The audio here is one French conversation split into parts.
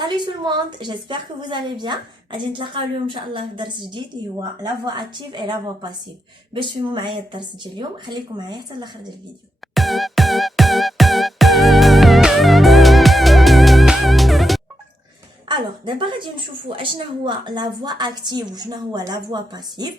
Salut tout le monde, j'espère que vous allez bien. غادي نتلاقاو اليوم ان شاء الله في درس جديد اللي هو لا فوا اكتيف اي لا فوا باسيف. باش تفهموا معايا الدرس ديال اليوم خليكم معايا حتى لاخر ديال الفيديو. الوغ دابا غادي نشوفوا اشنا هو لا فوا اكتيف وشنا هو لا فوا باسيف،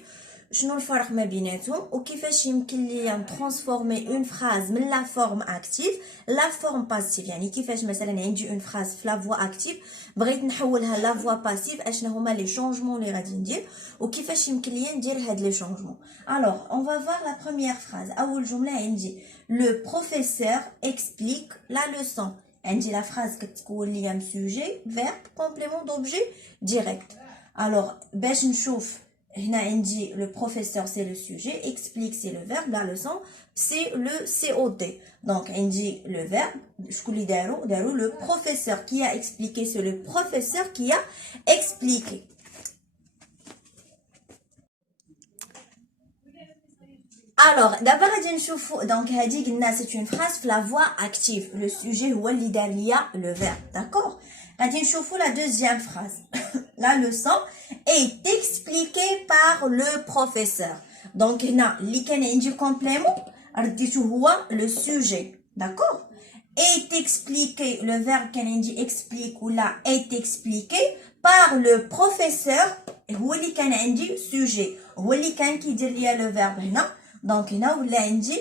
شنو الفرق ما بيناتهم وكيفاش يمكن ليا نترانسفورمي اون فراز من لا فورم اكتيف لا فورم باسيف. يعني كيفاش مثلا عندي اون فراز في لا فوا اكتيف بغيت نحولها لا فوا باسيف، اشنا هما لي شونجمون اللي غادي ندير وكيفاش يمكن ليا ندير هاد لي شونجمون. الوغ اون فا فوار لا بروميير فراز. اول جمله عندي لو بروفيسور اكسبليك لا لوسون. عندي لا فراز كتكون ليا سوجي فيرب كومبليمون دوبجي ديريكت. الوغ باش نشوف هنا عندي le professeur c'est le sujet, explique c'est le verbe, la leçon c'est le COD. Donc عندي le verbe شكون اللي دارو le professeur qui a expliqué, c'est le professeur qui a expliqué. Alors d'abord غادي نشوفوا donc هذه قلنا c'est une phrase في la voix active, le sujet هو اللي دار ليا le verbe, d'accord. غادي نشوفوا la deuxième phrase. La leçon est expliquée par le professeur. Donc هنا اللي كان عندي complément رديته هو le sujet, d'accord. Est expliqué, le verbe كان عندي explique ولا est expliqué par le professeur هو اللي كان عندي sujet, هو اللي كان كيدير ليا le verbe هنا. Donc هنا ولا عندي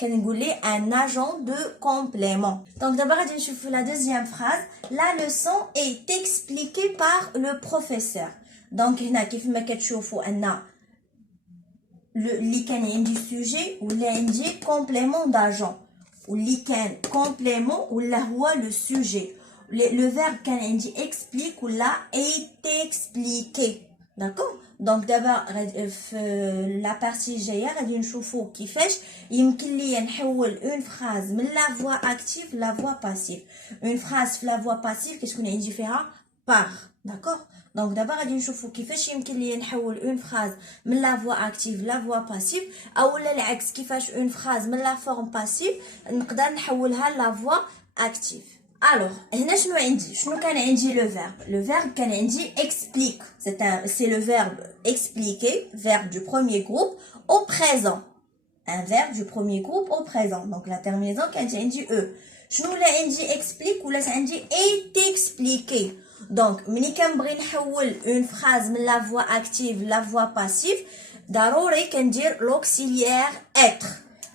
كنقول لي un agent de complément. Donc d'abord غادي نشوفوا la deuxième phrase. La leçon est expliquée par le professeur. Donc هنا كيف ما كتشوفوا ان اللي كان عندي sujet ولا عندي complément d'agent واللي كان complément ولا هو le sujet. Le verbe كان عندي explique ولا est expliqué, d'accord. Donc d'abord في la partie الجايه غادي نشوفوا كيفاش يمكن ليا نحول اون فراز من لا فوا اكتيف لا فوا باسيف. اون فراز في لا فوا باسيف كتكون عندي فيها بار، داكوغ. دونك دابا غادي نشوفوا كيفاش يمكن ليا نحول اون فراز من لا فوا اكتيف لا فوا باسيف، اولا العكس كيفاش اون فراز من لا فورم باسيف نقدر نحولها لا فوا اكتيف. Alors, هنا شنو عندي؟ شنو كان عندي le verbe? Le verbe كان عندي explique. C'est le verbe expliquer, verbe du premier groupe au présent. Un verbe du premier groupe au présent. Donc la terminaison كانت عندي e. شنو اللي عندي explique ولا عندي est expliqué. Donc ملي كنبغي نحول une phrase من la voix active la voix passive ضروري كندير l'auxiliaire être.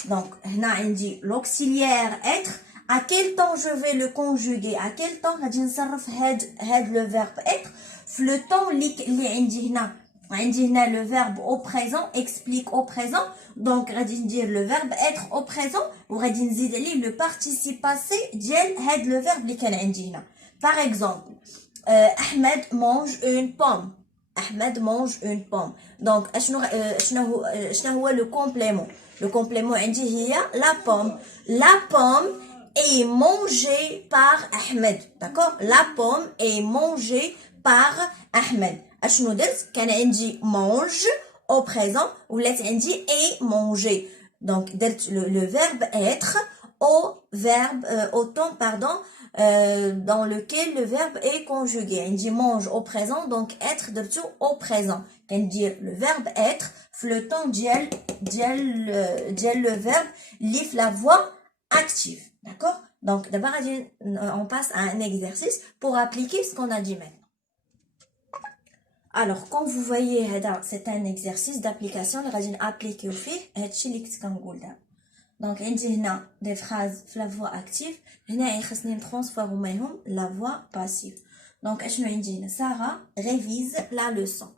Donc هنا عندي l'auxiliaire être. À quel temps je vais le conjuguer? À quel temps غادي نصرف هاد le verbe être في le temps اللي عندي هنا. عندي هنا le verbe au présent explique au présent. Donc غادي ندير le verbe être au présent وغادي نزيد عليه le participe passé ديال هاد le verbe اللي كان عندي هنا. Par exemple, Ahmed mange une pomme. Ahmed mange une pomme. Donc شنو هو le complément? Le complément عندي هي la pomme. La pomme est mangée par Ahmed, d'accord. La pomme est mangée par Ahmed. اشنو درت؟ كان عندي mange au présent ولات عندي est mangé. Donc درت le verbe être au temps dans lequel le verbe est conjugué. عندي mange au présent donc être درتو au présent. كندير le verbe être في le temps ديال le verbe اللي في la voix active, d'accord. Donc d'abord on passe à un exercice pour appliquer ce qu'on a dit maintenant. Alors quand vous voyez c'est un exercice d'application اللي غادي نابليكيو فيه هادشي اللي كنت كنقول دابا. دونك عندي هنا دي فراز في لا فوا اكتيف، هنا خصني نترانسفورميهم لا فوا باسيف. دونك اشنو عندي هنا؟ سارة révise la leçon.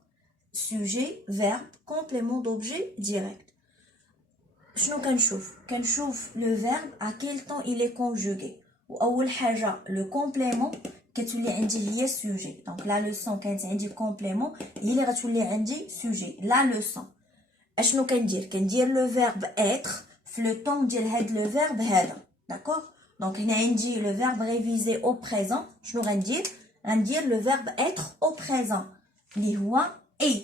sujet verbe complément d'objet direct. شنو كنشوف le verbe à quel temps il est conjugué. واول حاجه le complément كتولي عندي هي sujet. donc la leçon كانت عندي complément هي اللي غتولي عندي sujet. la leçon اشنو كندير le verbe être في le temps ديال هاد le verbe هذا، d'accord. donc هنا عندي le verbe révisé au présent. شنو غندير le verbe être au présent اللي هو est،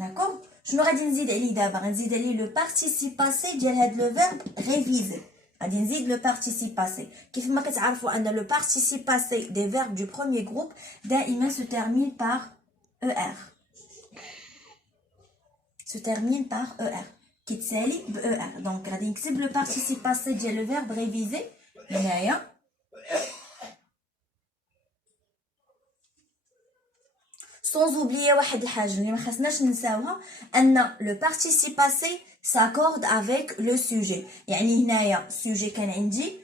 d'accord. شنو غادي نزيد عليه دابا؟ غنزيد عليه لو بارتيسيب باسي ديال هاد لو فيرب ريفيزي. غادي نزيد le participe passé. كيف ما كتعرفوا ان le participe passé des verbes du premier groupe دائما se termine par er. Se termine par er. كيتسالي ب er. Donc غادي نكتب le participe passé ديال le verbe révisé هنايا. Sans oublier واحد الحاجة اللي ما خصناش ننساوها أن le participe passé s'accorde avec le sujet. يعني هنايا sujet كان عندي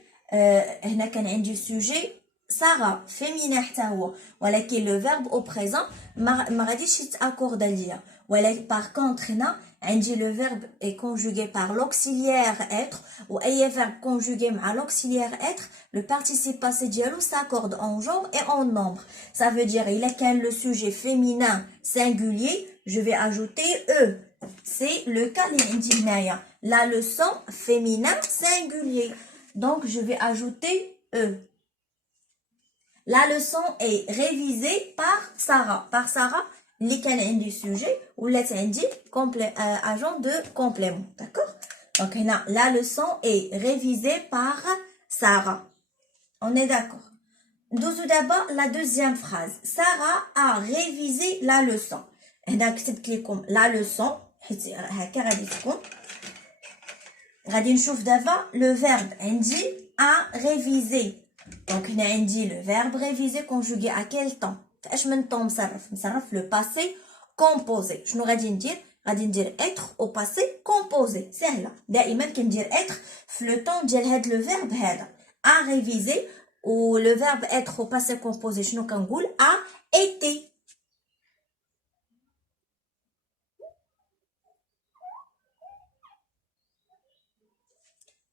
هنا كان عندي sujet سارة féminin حتى هو ولكن le verbe au présent ما غاديش يتاكورد ليا ولكن par contre هنا عندي le verbe est conjugué par l'auxiliaire être ou أي verbe conjugué مع l'auxiliaire être le participe passé ديالو s'accorde en genre et en nombre. Ça veut dire il a qu'un le sujet féminin singulier, je vais ajouter e. C'est le cas اللي عندي هنايا la leçon féminin singulier. Donc je vais ajouter e. La leçon est révisée par Sarah. Par Sarah, اللي كان عندي sujet ولات عندي agent de complément. D'accord? Donc هنا la leçon est révisée par Sarah. On est d'accord? Nous d'abord la deuxième phrase. Sarah a révisé la leçon. هنا كتبت لكم la leçon حيت هكا غادي تكون. غادي نشوف دابا le verbe عندي a révisé. Donc هنا عندي le verbe révisé conjugué à quel temps؟ فاش من temps مصرف le passé composé. شنو غادي ندير؟ غادي ندير être au passé composé. سهله دائما كندير être في le temps ديال هاد le verbe هذا a révisé و le verbe être au passé composé شنو كنقول a été.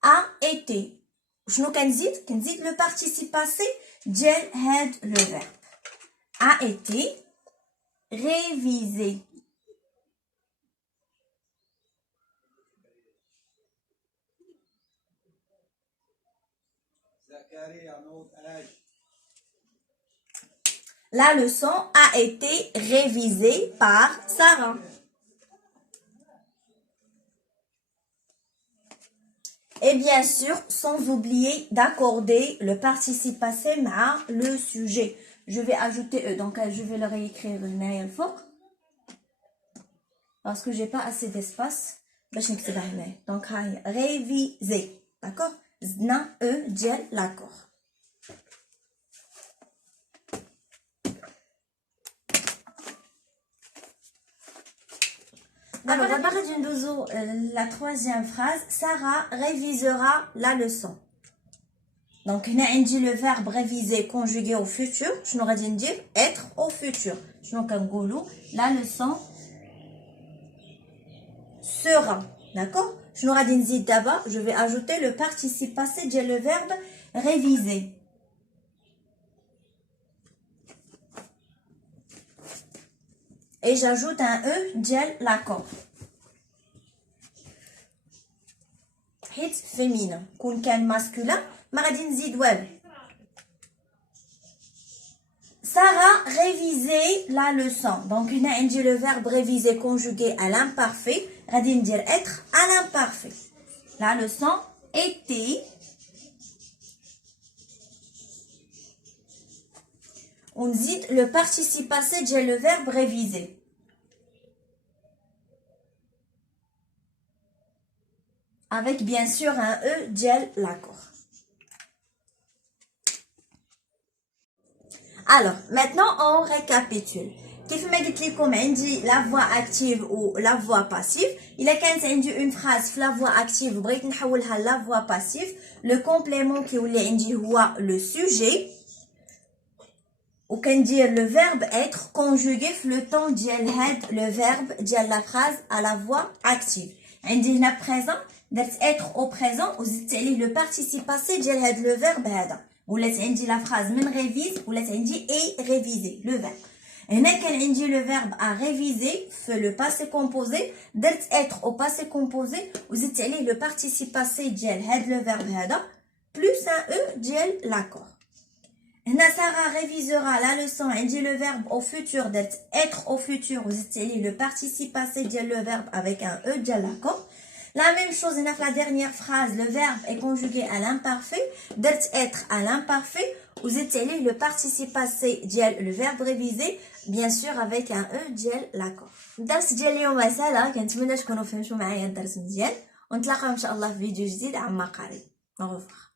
A été. شنو كنزيد؟ كنزيد le participe passé ديال هاد le verbe a été révisé. La leçon a été révisée par Sarah. Et bien sûr, sans oublier d'accorder le participe passé à le sujet. Je vais ajouter E, donc je vais le réécrire هنايا الفوق parce que j'ai pas assez d'espace باش نكتبها هنايا. Donc هاي réviser. D'accord? زدنا E ديال l'accord. Alors, d'abord, la troisième phrase, Sarah révisera la leçon. Donc, on a dit le verbe réviser conjugué au futur. Je n'aurais dit dire être au futur. Je n'aurais la leçon sera. D'accord? Je n'aurais dit d'abord, je vais ajouter le participe passé de le verbe réviser. Et j'ajoute un E ديال l'accord. حيت féminin. كون كان masculin ما غادي نزيد والو. Sarah révisait la leçon. Donc هنا عندي le verbe réviser conjugué à l'imparfait. غادي ندير être à l'imparfait. La leçon était on dit le participe passé de le verbe réviser. Avec bien sûr un E de l'accord. Alors, maintenant on récapitule. كيف ما قلت لكم عندي la voix active ou la voix passive. إلا كانت عندي une phrase في la voix active بغيت نحولها la voix passive, le complément كيولي عندي هو le sujet. Ou qu'on dit le verbe être conjugué le temps ديال هاد le verbe ديال la phrase à la voix active. عندي هنا présent درت être au présent وزدت عليه le participe passé ديال هاد le verbe هذا. ولات عندي la phrase من révise ولات عندي est révisé le verbe. هنا كان عندي le verbe à réviser في le passé composé درت être au passé composé وزدت عليه le participe passé ديال هاد le verbe هذا plus un E ديال l'accord. هنا Sarah révisera la leçon عندي le verbe au futur d'être au futur وزدت عليه le participe passé ديال le verbe avec un E ديال l'accord. La même chose dans la dernière phrase, le verbe est conjugué à l'imparfait, d'être être à l'imparfait, ou zételi le participe passé dial le verbe révisé, bien sûr avec un e dial l'accord. الدرس ديال اليوم سهله كنتمنى تكونوا فهمتوا معايا الدرس مزيان ونتلاقاو ان شاء الله في فيديو جديد عما قريب. Au revoir.